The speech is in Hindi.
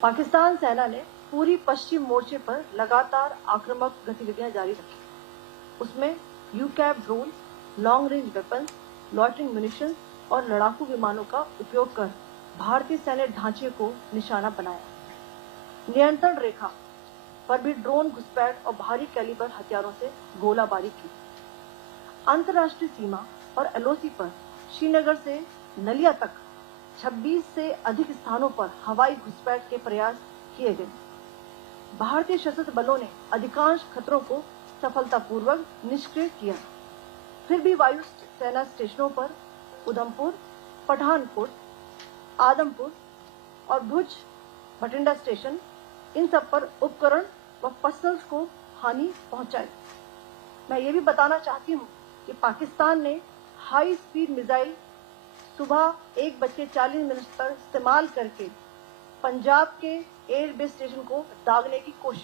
पाकिस्तान सेना ने पूरी पश्चिम मोर्चे पर लगातार आक्रामक गतिविधियां जारी रखी। उसमें UCAV drone, long range weapons, loitering munition और लड़ाकू विमानों का उपयोग कर भारतीय सैन्य ढांचे को निशाना बनाया। नियंत्रण रेखा पर भी ड्रोन घुसपैठ और भारी कैलिबर हथियारों से गोलाबारी की। अंतर्राष्ट्रीय सीमा और एलओसी पर श्रीनगर से नलिया तक 26 से अधिक स्थानों पर हवाई घुसपैठ के प्रयास किए गए। भारतीय सशस्त्र बलों ने अधिकांश खतरों को सफलतापूर्वक निष्क्रिय किया। फिर भी वायु सेना स्टेशनों पर उधमपुर, पठानकोट, आदमपुर और भुज भटिंडा स्टेशन, इन सब पर उपकरण व पर्सनल्स को हानि पहुंचाई। मैं ये भी बताना चाहती हूँ कि पाकिस्तान ने हाई स्पीड मिसाइल सुबह 1:40 पर इस्तेमाल करके पंजाब के एयरबेस स्टेशन को दागने की कोशिश